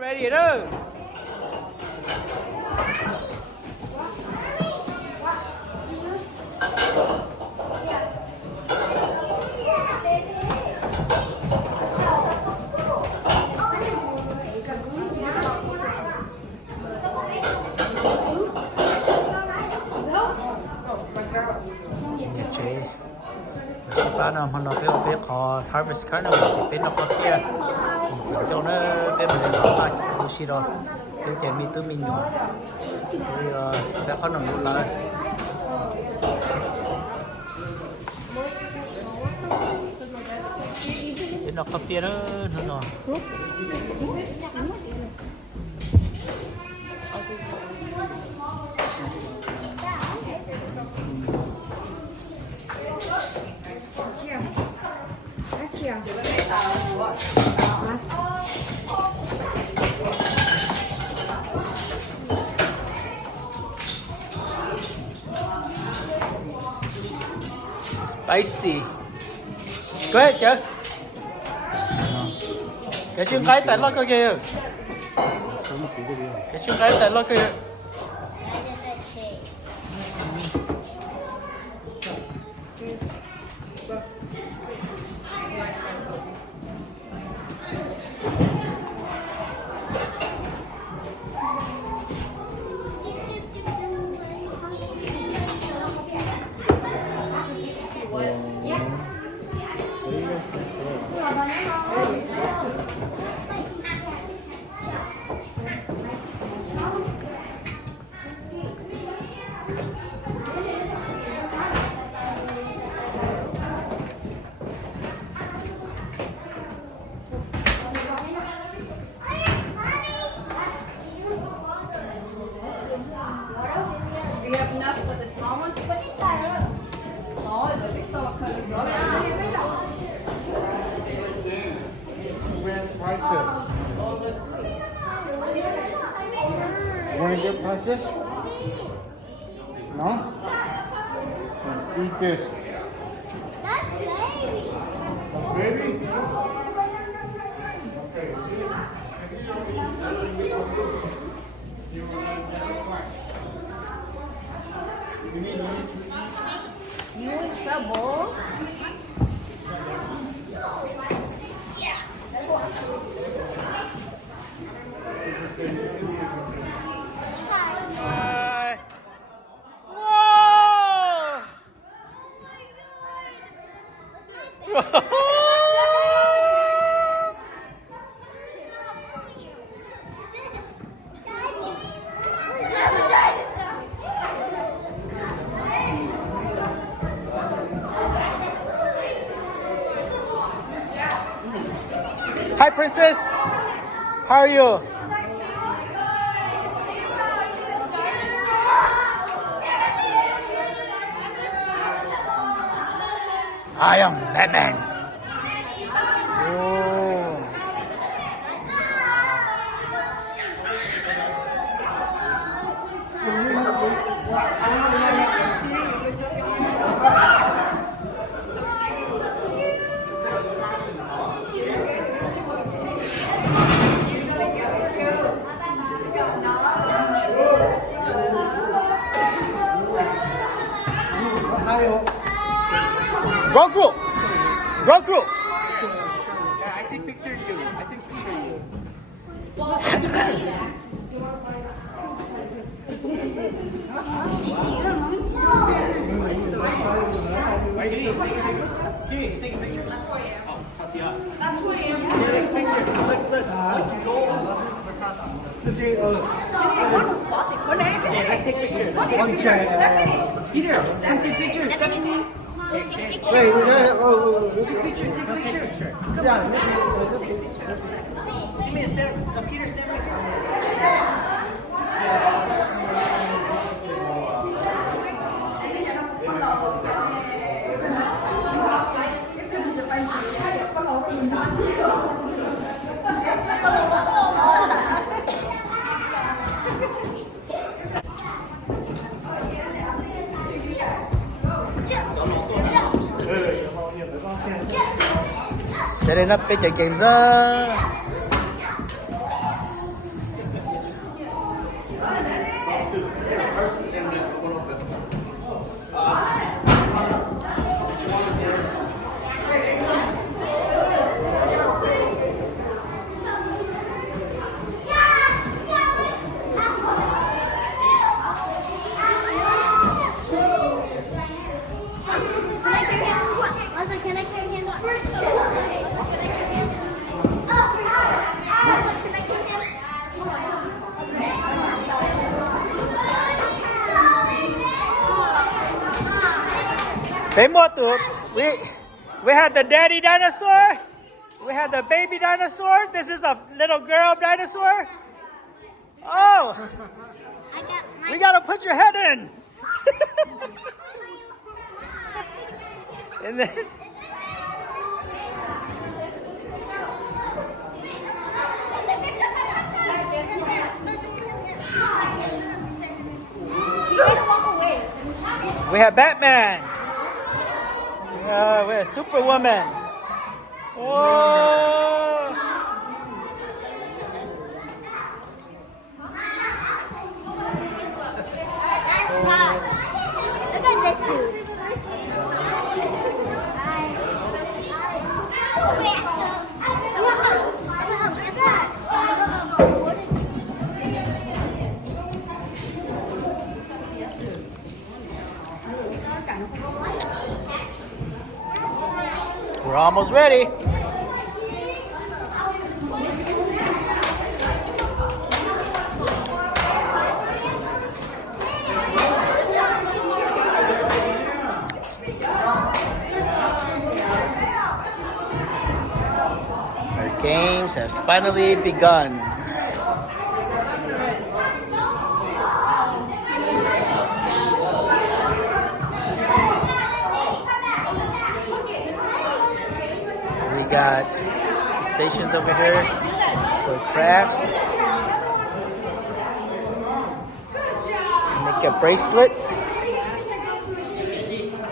Ready đó. Ba nó mình nói cái kho harvest card nó bị bên nó có kia chỉ cho nó bên mình nó lại có gì đó cái cái mi từ mình nhỏ thì sẽ có nó một lại bên nó có kia đó nó spicy good chứ cái chương cái tại lo cái kia cái chương cái tại lo cái You want to get past this? No? Eat this. That's baby. Baby? You in trouble? Hi princess, how are you? I am Batman. Oh. Run through! Run through! I take picture of you. I take picture of you. Why are you taking pictures? He's taking pictures. Oh, Tatiana. That's why you're taking pictures. Yeah, I take pictures. One chair. Peter, come take pictures. Stephanie. Wait, take Picture, take picture. Yeah, Give me a stand. Peter, stand right here. Setting up cái chuyện kiện ra. Bé mua tụ. We had the daddy dinosaur. We had the baby dinosaur. This is a little girl dinosaur. Oh, I got my. we gotta put your head in. And then we have Batman. We have Superwoman. Whoa. Look at this dude. We're almost ready. Our games have finally begun. We got stations over here for crafts. Make a bracelet.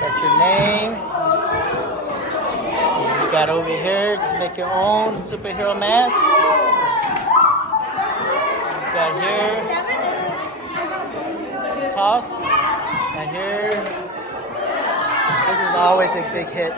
Got your name. And you got over here to make your own superhero mask. You got here toss. And here, this is always a big hit.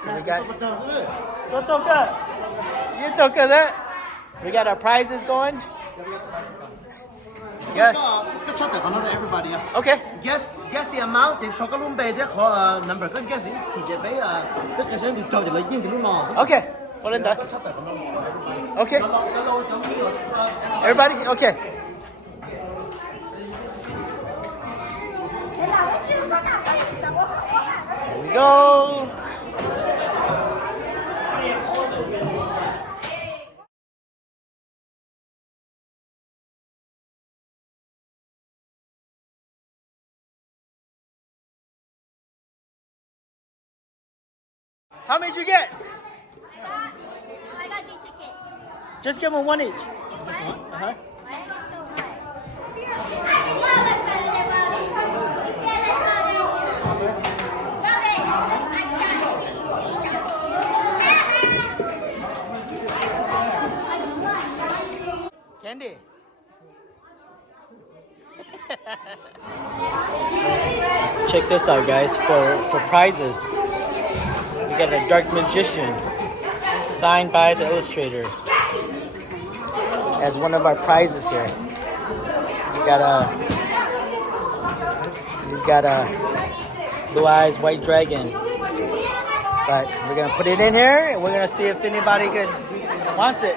So we got you took that. We got our prizes going. Yes. Everybody. Okay. Guess the amount. Thì số cái luôn bề đấy họ number cái guess thì chỉ bé cái cái sẽ thì cho thì lấy tiền thì lúc nào. Okay. Well then done. Okay. Everybody. Okay. Here we go. How many did you get? I got 3 tickets. Just give them one each. Just one? Uh-huh. Why am I so high? Candy. Check this out, guys. For prizes, we got a Dark Magician signed by the illustrator as one of our prizes here. We got a Blue Eyes White Dragon. But we're gonna put it in here and we're gonna see if anybody wants it.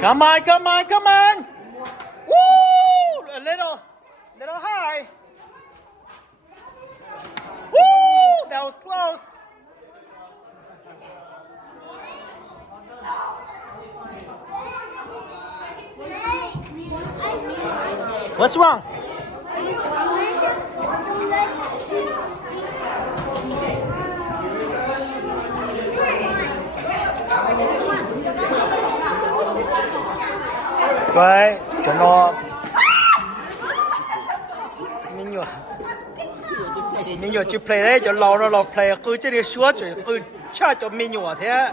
Come on, come on, come on! Woo! A little high. Woo! That was close. What's wrong? Right, cho nó Menyuam. nhiều chữ play đấy cho lâu nó lọc play cứ chỉ đi xóa chứ cứ cha cho menu thế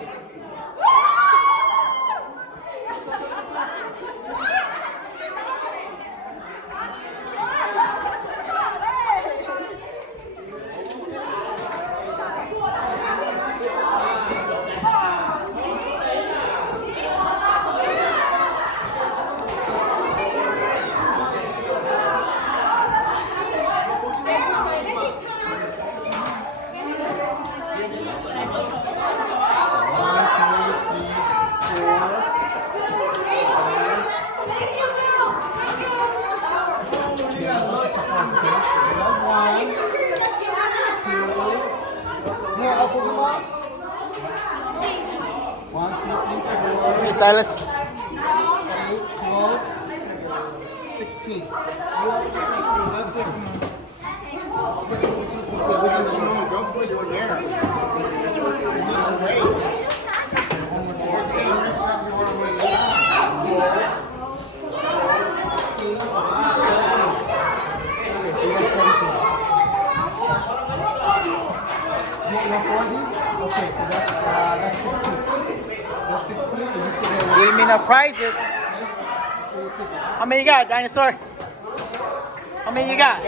Hey Silas 16. Don't put it there. Okay, so that's 16. That's 16, and you put it give me the prizes how many you got dinosaur how many you got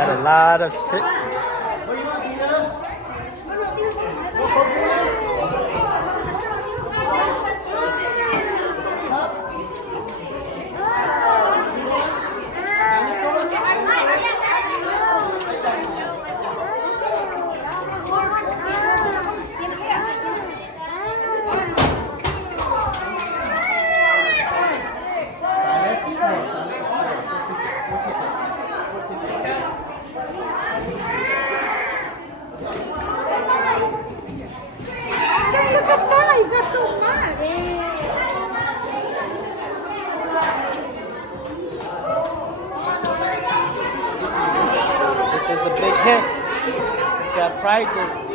got a lot of This is a big hit. Got prizes.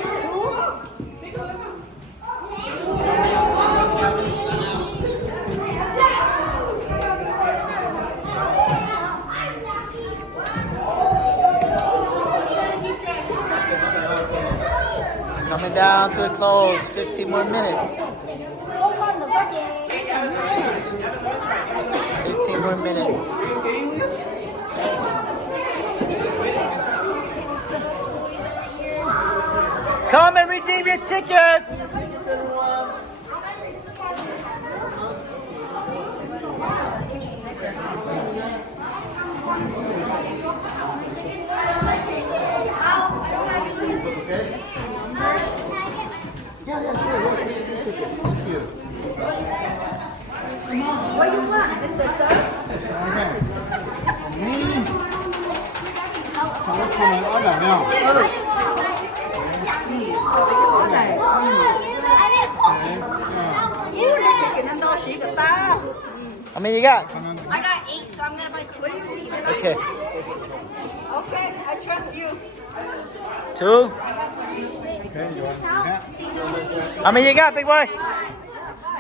Coming down to a close. 15 more minutes. 15 more minutes. Come and redeem your tickets. What do you want? Is this so? How many you got? I got 8, so I'm gonna buy 2. Okay. Okay, I trust you. 2. Okay, you want that? How many you got, big boy?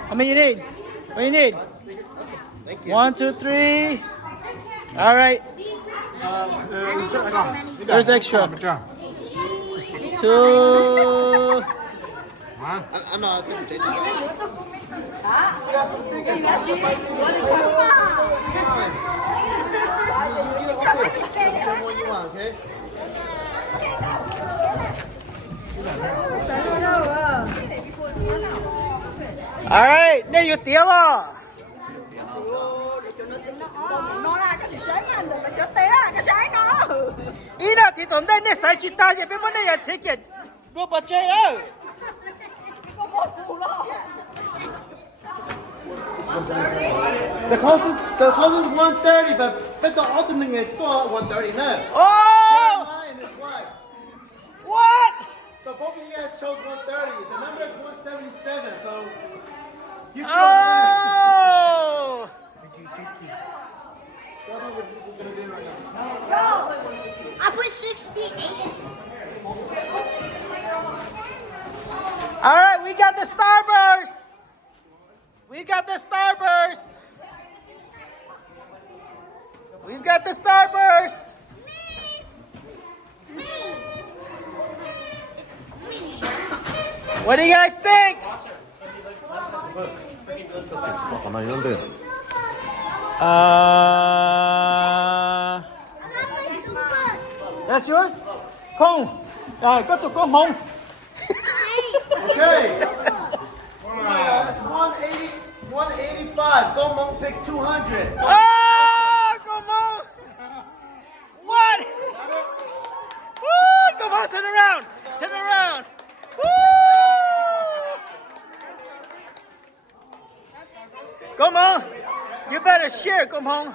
How many you need? What do you need? 1, 2, 3. All right. There's extra. 2. Alright, now you tiêu à? Nó là cái sấy mà được mà cho té cái sấy nó. Ý là thì tụi đây nè sai chỉ ta vậy, bên bên này chế kiện, bữa bữa chơi đâu? The closest 130, but the ultimate is still 130 now. Oh! Jeremiah and his wife. What? So both of you guys chose 130. The number is 177. So you chose. Oh! I put 68. All right, we got the Starburst. We got the Starburst. We've got the Starburst. What do you guys think? That's yours? Không. Rồi, có tụi con Hmong. Okay. It's 180, 185. Go Hmong, pick 200. Oh, come on. What? Woo, come on, turn around. Turn around. Woo. Come on. You better share, come on.